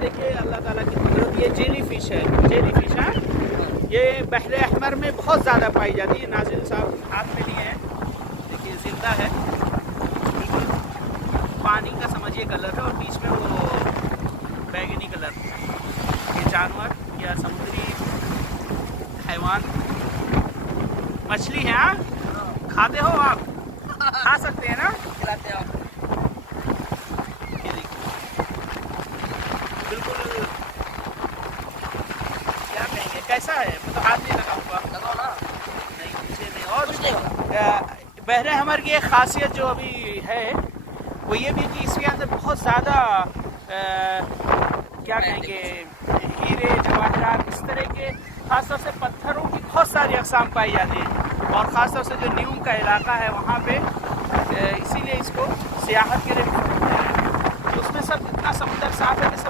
देखिए अल्लाह ताला की कुदरत, ये जेली फिश है, जेली फिश है। ये बहरे अहमर में बहुत ज़्यादा पाई जाती है। नाजिल साहब हाथ में लिए हैं, देखिए जिंदा है, बिल्कुल पानी का समझिए कलर है और बीच में वो बैगनी कलर। ये जानवर या समुद्री हैवान मछली है। हाँ, खाते हो आप? खा सकते हैं ना? खिलाते हो? ये देखिए बिल्कुल, क्या कहेंगे, कैसा है? मतलब हाथ नहीं लगा हुआ, लगाओ ना। नहीं नीचे नहीं। और कुछ नहीं होगा। बहरे हमर की एक खासियत जो अभी है वो ये भी कि इसके अंदर बहुत ज़्यादा क्या कहेंगे, हीरे जवाहरात इस तरह के खासतौर से पत्थरों की बहुत सारी अक़साम पाई जाती हैं। और ख़ासतौर से जो न्यूम का इलाका है वहाँ पे इसीलिए इसको सियाहत के लिए, उसमें सब इतना समुद्र साफ है कि